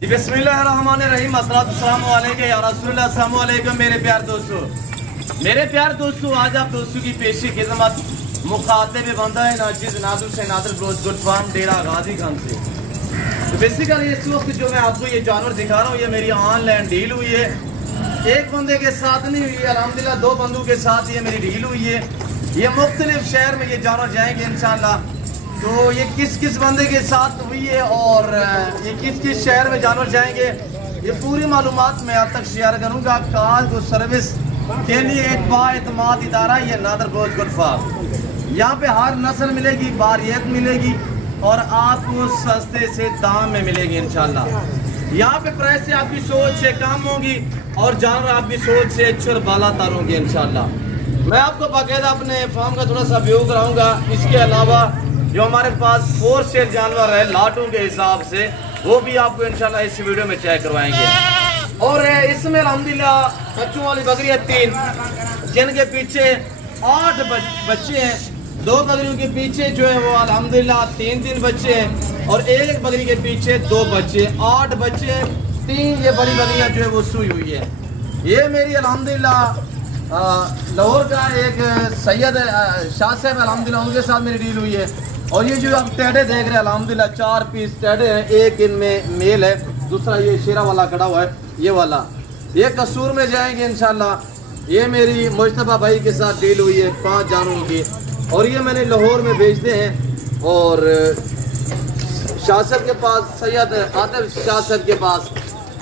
बिस्मिल्लाहिर्रहमानिर्रहीम अस्सलाम वालेकुम या रसूलुल्लाह अस्सलाम वालेकुम मेरे प्यार दोस्तों, आज आप दोस्तों की पेशी खिदमत मुखातिब बंदा है नाजिज नादुर से नादर ब्रोज गुड फार्म डेरा गाजी खान से। तो बेसिकली इस वक्त जो मैं आपको ये जानवर दिखा रहा हूँ, ये मेरी ऑनलाइन डील हुई है। एक बंदे के साथ नहीं हुई है, अल्हम्दुलिल्लाह दो बंदों के साथ ये मेरी डील हुई है। ये मुख्तलिफ शहर में ये जानवर जाएंगे इंशाल्लाह। तो ये किस किस बंदे के साथ हुई है और ये किस किस शहर में जानवर जाएंगे, ये पूरी मालूमात मैं आप तक शेयर करूँगा। कार को सर्विस के लिए एक बाएतमाद इदारा ये नादर ब्रोज गुड फार्म। यहाँ पे हर नस्ल मिलेगी, बारियत मिलेगी और आपको सस्ते से दाम में मिलेगी इंशाल्लाह। यहाँ पे प्राइस से आपकी सोच से कम होगी और जानवर आपकी सोच से चुर बाला तार होंगे इंशाल्लाह। मैं आपको बाकायदा अपने फार्म का थोड़ा सा व्यू कराऊंगा। इसके अलावा जो हमारे पास 4 सेल जानवर है लाटों के हिसाब से, वो भी आपको इंशाल्लाह इस वीडियो में चेक करवाएंगे। और इसमें अल्हम्दुलिल्लाह बच्चों वाली बकरी है 3, जिनके पीछे 8 बच्चे हैं। 2 बकरियों के पीछे जो है वो अल्हम्दुलिल्लाह 3 बच्चे हैं और एक बकरी के पीछे 2 बच्चे, 8 बच्चे, 3 ये बड़ी बकरियाँ जो है वो सूई हुई है। ये मेरी अल्हम्दुलिल्लाह लाहौर का एक सैयद शाह साहब अल्हम्दुलिल्लाह उनके साथ मेरी डील हुई है। और ये जो आप टेढ़े देख रहे हैं अल्हम्दुलिल्लाह 4 पीस टेढ़े हैं, एक इनमें मेल है, दूसरा ये शेरा वाला खड़ा हुआ है ये वाला। ये कसूर में जाएंगे इंशाल्लाह। ये मेरी मुस्तफा भाई के साथ डील हुई है 5 जानवरों की और ये मैंने लाहौर में भेजते हैं। और शाह साहब के पास, सैयद आतिफ शाह साहब के पास।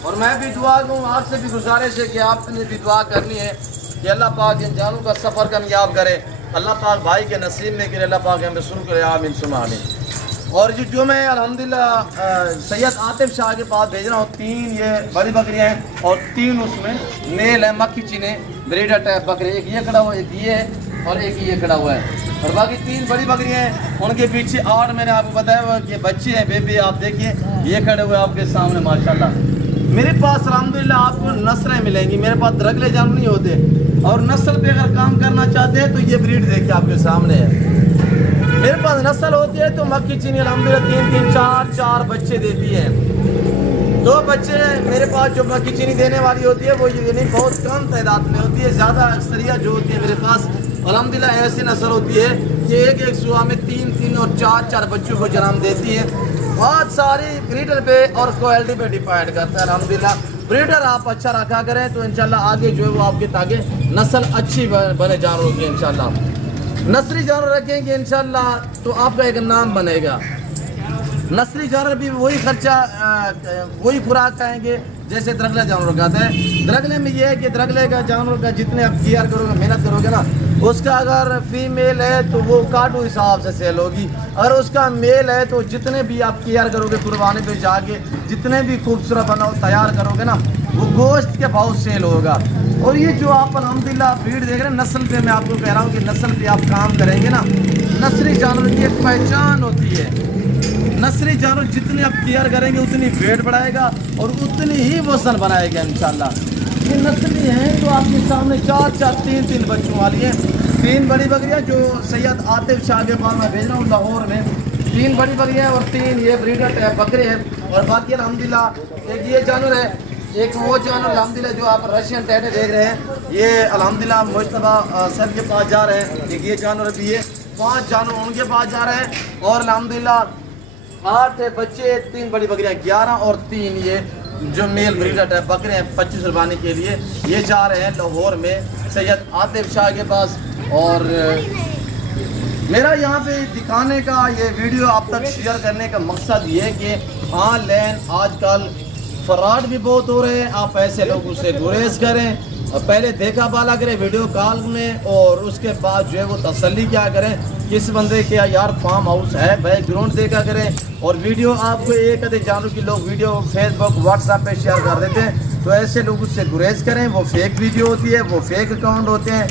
और मैं भी दुआ दूँ, आपसे भी गुजारिश है कि आपने भी दुआ करनी है कि अल्लाह पाक इन जानों का सफ़र कामयाब करे। अल्लाह पाक भाई के नसीब में करे, अल्लाह पाक हमें सुन करे, आमीन सुमा आमीन। और जो मैं अल्हम्दुलिल्लाह सैयद आतिफ शाह के पास भेज रहा हूँ, 3 ये बड़ी बकरियाँ हैं और 3 उसमें मेल है, मक्खी चीने ब्रीडर टाइप बकरे। एक ये खड़ा हुआ है, एक ये है और एक ये खड़ा हुआ है। और बाकी 3 बड़ी बकरियाँ हैं, उनके पीछे 8 मैंने आपको बताया हुआ कि बच्चे हैं। बेबी आप देखिए ये खड़े हुए आपके सामने माशाल्लाह। मेरे पास अल्हम्दुलिल्लाह आपको नस्लें मिलेंगी, मेरे पास दरगले जानवर नहीं होते। और नस्ल पे अगर काम करना चाहते हैं तो ये ब्रीड देखिए आपके सामने है। मेरे पास नस्ल होती है तो मक्खी चीनी अल्हम्दुलिल्लाह 3 4 बच्चे देती है। 2 बच्चे मेरे पास जो मक्खी चीनी देने वाली होती है वो यानी बहुत कम तादाद में होती है। ज़्यादा अक्सरियत जो होती है मेरे पास अल्हम्दुलिल्लाह ऐसी नस्ल होती है कि एक सुबह में 3 और 4 बच्चों को जन्म देती है। बहुत सारी ब्रीडर पे और क्वालिटी पे डिपेंड करता है अल्हम्दुलिल्लाह। ब्रीडर आप अच्छा रखा करें तो इंशाल्लाह आगे जो है वो आपके ताकि नस्ल अच्छी बने जानवरों की इंशाल्लाह। नस्ली जानवर रखेंगे इंशाल्लाह तो आपका एक नाम बनेगा। नस्ली जानवर भी वही खर्चा वही खुराक खाएंगे जैसे दरगले जानवर खाते हैं। दरगले में ये है कि दरगले का जानवर का जितने आप केयर करोगे, मेहनत करोगे ना, उसका अगर फीमेल है तो वो काटू हिसाब से सेल होगी। अगर उसका मेल है तो जितने भी आप केयर करोगे, कुर्बानी पे जाके जितने भी खूबसूरत बनाओ तैयार करोगे ना, वो गोश्त के भाव सेल होगा। और ये जो आप अल्हम्दुलिल्लाह ब्रीड देख रहे हैं, नस्ल पे मैं आपको कह रहा हूँ कि नस्ल पे आप काम करेंगे ना, नस्ली जानवर की एक पहचान होती है। नस्ली जानवर जितने आप केयर करेंगे उतनी वेट बढ़ाएगा और उतनी ही वजन बनाएगा इंशाल्लाह। ये नस्ली हैं तो आपके सामने 4 3 बच्चों वाली हैं। 3 बड़ी बकरियाँ जो सैयद आतिफ शाह के पास मैं भेज रहा हूँ लाहौर में, 3 बड़ी बकरियाँ और 3 ये ब्रीडर टाइप बकरे हैं। और बाकी अल्हम्दुलिल्लाह एक ये जानवर है, एक वो जानवर अल्हम्दुलिल्लाह जो आप रशियन टेढ़े देख रहे हैं, ये अल्हम्दुलिल्लाह मुस्तफा सर के पास जा रहे हैं। एक ये जानवर भी है, 5 जानवर उनके पास जा रहे हैं। और अल्हम्दुलिल्लाह 8 बच्चे, 3 बड़ी बकरियाँ 11 और 3 ये जो मेल ब्रीडर टाइप बकरे हैं 25 कुर्बानी के लिए ये जा रहे हैं लाहौर में सैयद आतिफ शाह के पास। और मेरा यहाँ पे दिखाने का ये वीडियो आप तक शेयर करने का मकसद ये है कि ऑनलाइन आजकल फ्रॉड भी बहुत हो रहे हैं। आप ऐसे लोगों से गुरेज करें और पहले देखा बाला करें वीडियो कॉल में, और उसके बाद जो है वो तसल्ली क्या करें किस बंदे के यार फार्म हाउस है, बैकग्राउंड देखा करें। और वीडियो आपको एक आधे जानवर की लोग वीडियो फेसबुक व्हाट्सएप पे शेयर कर देते हैं, तो ऐसे लोगों से गुरेज करें। वो फेक वीडियो होती है, वो फेक अकाउंट होते हैं,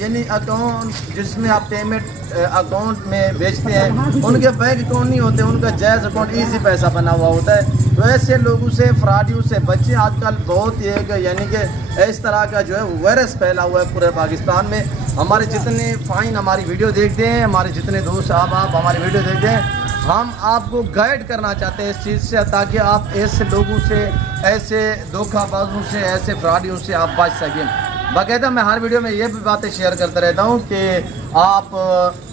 यानी अकाउंट जिसमें आप पेमेंट अकाउंट में बेचते हैं उनके बैंक अकाउंट नहीं होते, उनका जायज़ अकाउंट ईजी पैसा बना हुआ होता है। तो ऐसे लोगों से फ्रॉडियों से बच्चे आजकल बहुत एक यानी कि इस तरह का जो है वायरस फैला हुआ है पूरे पाकिस्तान में। हमारे जितने फाइन हमारी वीडियो देखते हैं, हमारे जितने दोस्त साहब आप हमारी वीडियो देखते हैं, हम आपको गाइड करना चाहते हैं इस चीज़ से, ताकि आप ऐसे लोगों से, ऐसे धोखाबाजों से, ऐसे फ्रॉडियों से आप बच सकें। बाकायदा मैं हर वीडियो में ये भी बातें शेयर करता रहता हूँ कि आप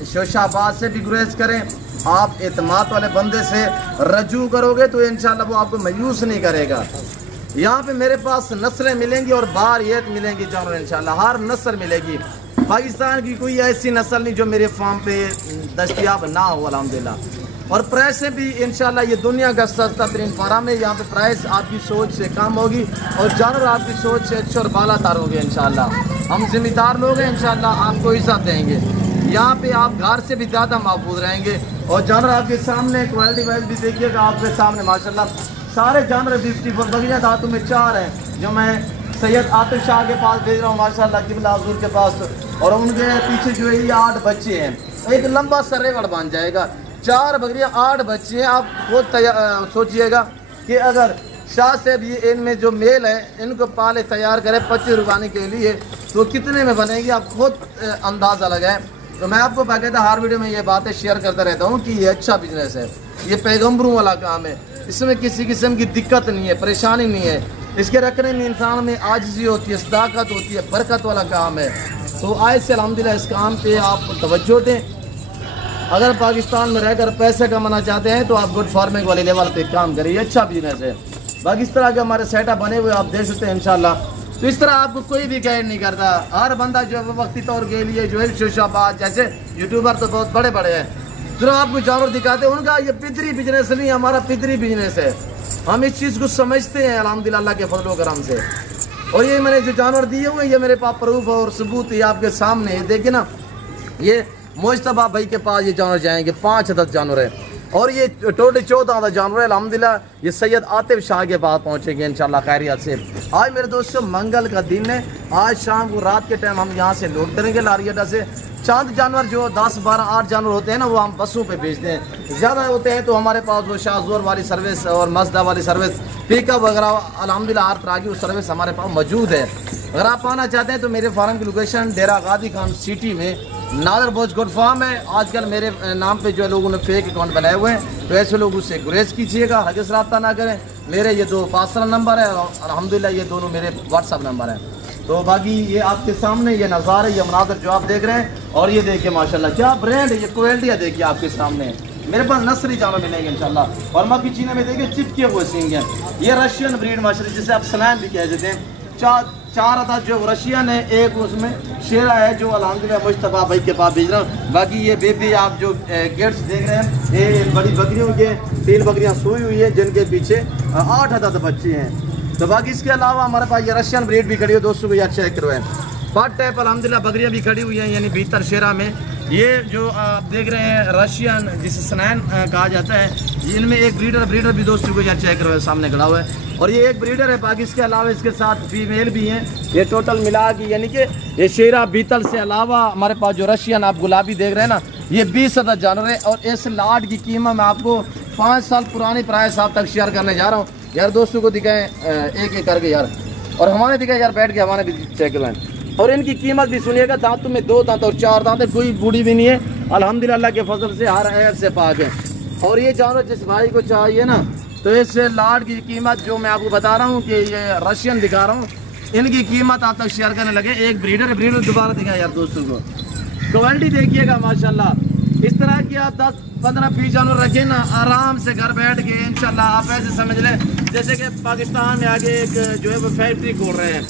शोशाबाज से भी गुरेज करें, आप एतमाद वाले बंदे से रजू करोगे तो इंशाल्लाह वो आपको मायूस नहीं करेगा। यहाँ पे मेरे पास नस्लें मिलेंगी और बारियत मिलेंगी जानवर, इंशाल्लाह हर नस्ल मिलेगी। पाकिस्तान की कोई ऐसी नस्ल नहीं जो मेरे फार्म पे दस्तयाब ना हो अल्हम्दुलिल्लाह। और प्राइस भी इंशाल्लाह ये दुनिया का सस्ता तरीन फार्म है। यहाँ पे प्राइस आपकी सोच से कम होगी और जानवर आपकी सोच से अच्छे और बाला तार होंगे इंशाल्लाह। हम जिम्मेदार लोग हैं, इंशाल्लाह आपको इज्जत देंगे। यहाँ पे आप घर से भी ज़्यादा महफूज रहेंगे और जानवर आपके सामने क्वालिटी वाइज भी देखिएगा, आपके सामने माशाल्लाह सारे जानवर 54 बगिया धातु में 4 हैं जो मैं सैयद आतिफ शाह के पास भेज रहा हूँ माशाल्लाह किबला हुजूर के पास। और उनके पीछे जो है ये 8 बच्चे हैं, एक लंबा सर्रेवड़ बन जाएगा। 4 बकरियाँ 8 बच्चे हैं। आप खुद सोचिएगा कि अगर शाह से भी इनमें जो मेल है इनको पाले तैयार करें 25 रुपये के लिए तो कितने में बनेगी, आप खुद अंदाज़ा लगाएं। तो मैं आपको बाकायदा हर वीडियो में ये बातें शेयर करता रहता हूँ कि ये अच्छा बिजनेस है, ये पैगम्बरों वाला काम है, इसमें किसी किस्म की दिक्कत नहीं है, परेशानी नहीं है। इसके रखने में इंसान में आजिज़ी होती है, सदाकत होती है, बरकत वाला काम है। तो आज से अल्हम्दुलिल्लाह इस काम पे आप तवज्जो दें। अगर पाकिस्तान में रहकर पैसे कमाना चाहते हैं तो आप गुड फार्मिंग वाले लेवल पे काम करिए, अच्छा बिजनेस है। बाकी इस तरह के हमारे सेटअप बने हुए आप देख सकते हैं इंशाल्लाह। तो इस तरह आपको कोई भी गाइड नहीं करता, हर बंदा जो है वक्ती तौर के लिए जो है शोशाबाज जैसे यूट्यूबर तो बहुत बड़े बड़े हैं जो आपको जानवर दिखाते हैं, उनका ये पितरी बिजनेस नहीं, हमारा पितरी बिजनेस है। हम इस चीज़ को समझते हैं अल्हम्दुलिल्लाह अल्लाह के फजल करम से। और ये मैंने जो जानवर दिए हुए ये मेरे पास प्रूफ और सबूत ये आपके सामने है। देखिए ना, ये मुश्तबा भाई के पास ये जानवर जाएंगे, 5 अदद जानवर है और ये टोटल 14 जानवर है। अल्हम्दुलिल्लाह ये सैयद आतिफ शाह के पास पहुंचेंगे इंशाल्लाह खैरियत से। आज मेरे दोस्तों मंगल का दिन है, आज शाम को रात के टाइम हम यहाँ से लोड करेंगे लारी अड्डा से। चंद जानवर जो 10, 12, 8 जानवर होते हैं ना वो हम बसों पे भेजते हैं। ज़्यादा होते हैं तो हमारे पास वो शाहजोर वाली सर्विस और मजदा वाली सर्विस, पिकअप वगैरह अल्हम्दुलिल्लाह हर तरह की वो सर्विस हमारे पास मौजूद है। अगर आप आना चाहते हैं तो मेरे फार्म की लोकेशन डेरा गाजी खान सिटी में नादर बोझ गुड फार्म है। आजकल मेरे नाम पे जो लोगों ने फेक अकाउंट बनाए हुए हैं तो ऐसे लोगों से गुरेज कीजिएगा, हरगिज़ रब्ता ना करें। मेरे ये 2 पर्सनल नंबर है और अल्हम्दुलिल्लाह ये दोनों मेरे व्हाट्सअप नंबर हैं। तो बाकी ये आपके सामने ये नज़ारे, ये मनाज़र जो आप देख रहे हैं और ये देखिए माशाल्लाह क्या ब्रांड है, ये क्वालिटी है देखिए आपके सामने। मेरे पास नस्ली जानवर मिलेंगे इंशाल्लाह। और मक्की चीने में देखिए चिपके हुए सींग हैं, ये रशियन ब्रीड माशाल्लाह जिसे आप सनैन भी कह देते हैं। 4 अदद जो रशियन है, एक उसमें शेरा है जो अल्हम्दुलिल्लाह मुश्तबा भाई के पास भेज रहा हूँ। बाकी ये बेबी आप जो गेट्स देख रहे हैं ये बड़ी बकरियों के 3 बकरियाँ सोई हुई है जिनके पीछे 8 अदद बच्चे हैं। तो बाकी इसके अलावा हमारे पास ये रशियन ब्रीड भी खड़ी है, दोस्तों को यार चेक करो है। पार्ट टाइप अल्हम्दुलिल्लाह बकरियाँ भी खड़ी हुई हैं यानी भीतर शेरा में। ये जो आप देख रहे हैं रशियन जिसे सनैन कहा जाता है, इनमें एक ब्रीडर भी दोस्तों को यार चेक करो है, सामने खड़ा हुआ है। और ये एक ब्रीडर है, बाकी इसके अलावा इसके साथ फीमेल भी हैं। ये टोटल मिला के यानी कि ये शेरा बीतल से अलावा हमारे पास जो रशियन आप गुलाबी देख रहे हैं ना, ये 20 अदद जानवर है। और इस लाट की कीमत मैं आपको 5 साल पुरानी प्राइस आप तक शेयर करने जा रहा हूँ यार। दोस्तों को दिखाएं एक एक करके यार, और हमारे दिखाएं यार, बैठ के हमारे भी चेक करवाएं। और इनकी कीमत भी सुनिएगा, दांतों में 2 दांत और 4 दांत है, कोई बूढ़ी भी नहीं है अल्हम्दुलिल्लाह अल्लाह के फजल से, हर ऐब से पाक है। और ये जानवर जिस भाई को चाहिए ना तो इस लाट की कीमत जो मैं आपको बता रहा हूँ कि ये रशियन दिखा रहा हूँ, इनकी कीमत आप तक शेयर करने लगे। एक ब्रीडर दोबारा दिखाया यार दोस्तों को, क्वालिटी देखिएगा माशाल्लाह। इस तरह की आप 10, 15, 20 जानवर रखें ना, आराम से घर बैठ के इंशाल्लाह आप ऐसे समझ लें जैसे कि पाकिस्तान में आगे एक जो है वो फैक्ट्री खोल रहे हैं,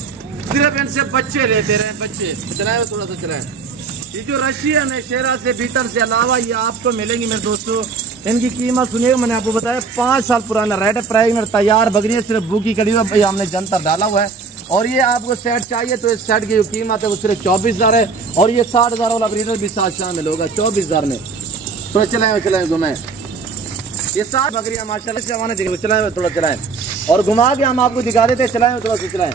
सिर्फ इनसे बच्चे लेते रहे, बच्चे चलाए थोड़ा सा चलाएं। ये जो रशियन है शेरा से भीतर से अलावा ये आपको मिलेंगी मेरे दोस्तों। इनकी कीमत सुनिएगा, मैंने आपको बताया 5 साल पुराना रेड प्रेग्नेंट तैयार बकरियाँ, सिर्फ भूखी कड़ी हुआ भाई हमने जंतर डाला हुआ है। और ये आपको सेट चाहिए तो इस सेट की जो कीमत है वो सिर्फ 24,000 है। और ये 60,000 वाला ब्रीडर भी साथ शामिल होगा 24,000 में। थोड़ा चलाएं घुमाएं, ये 7 बकरियाँ माशाल्लाह से हमारे देखिए, चलाएं थोड़ा चलाएं और घुमा के हम आपको दिखा देते हैं, चलाएं थोड़ा सा चलाएं।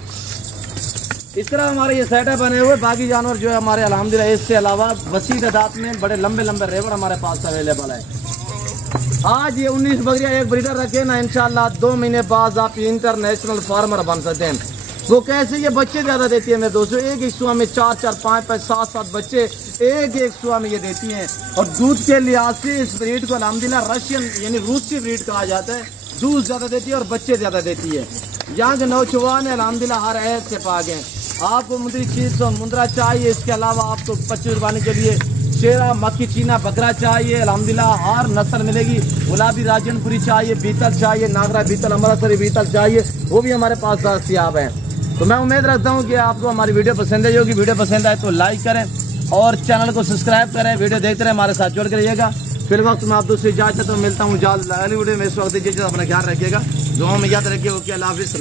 इस तरह हमारे ये सेटअप बने हुए। बाकी जानवर जो है हमारे अल्हम्दुलिल्लाह इससे अलावा वसी तादाद में बड़े लंबे लंबे रेवर हमारे पास अवेलेबल है। आज ये 19 बकरियाँ एक ब्रीडर रखे ना, इंशाल्लाह 2 महीने बाद आप इंटरनेशनल फार्मर बन सकते हैं। वो कैसे ये बच्चे ज़्यादा देती है मेरे दोस्तों। एक एक सुबह में 4 4 5 5 7 7 बच्चे एक एक सुबह में ये देती हैं। और दूध के लिहाज से इस ब्रीड को अल्हम्दुलिल्लाह रशियन यानी रूसी ब्रीड कहा जाता है। दूध ज़्यादा देती है और बच्चे ज़्यादा देती है। यहाँ के नौजवान है अल्हम्दुलिल्लाह हर ऐप से पाक हैं। आपको मुंदरी चीज़ और मुंद्रा चाहिए, इसके अलावा आपको बच्चे उड़वाने के लिए शेरा, मक्खी, चीना, बकरा चाहिए, अल्हम्दुलिल्लाह हर नस्ल मिलेगी। गुलाबी राजनपुरी चाहिए, बीतल चाहिए, नागरा बीतल, अमृतसरी बीतल चाहिए, वो भी हमारे पास दस्तियाब हैं। तो मैं उम्मीद रखता हूँ कि आपको हमारी वीडियो पसंद है। होगी वीडियो पसंद आए तो लाइक करें और चैनल को सब्सक्राइब करें। वीडियो देखते रहे, हमारे साथ जुड़ कर रहिएगा। फिर वक्त मैं आप दूसरी इजाजत तो मिलता हूँ जल्द अगली वीडियो में। इस वक्त दीजिए, अपना ख्याल रखिएगा, दुआ में याद रखिए। ओके, अल्लाह हाफिज़।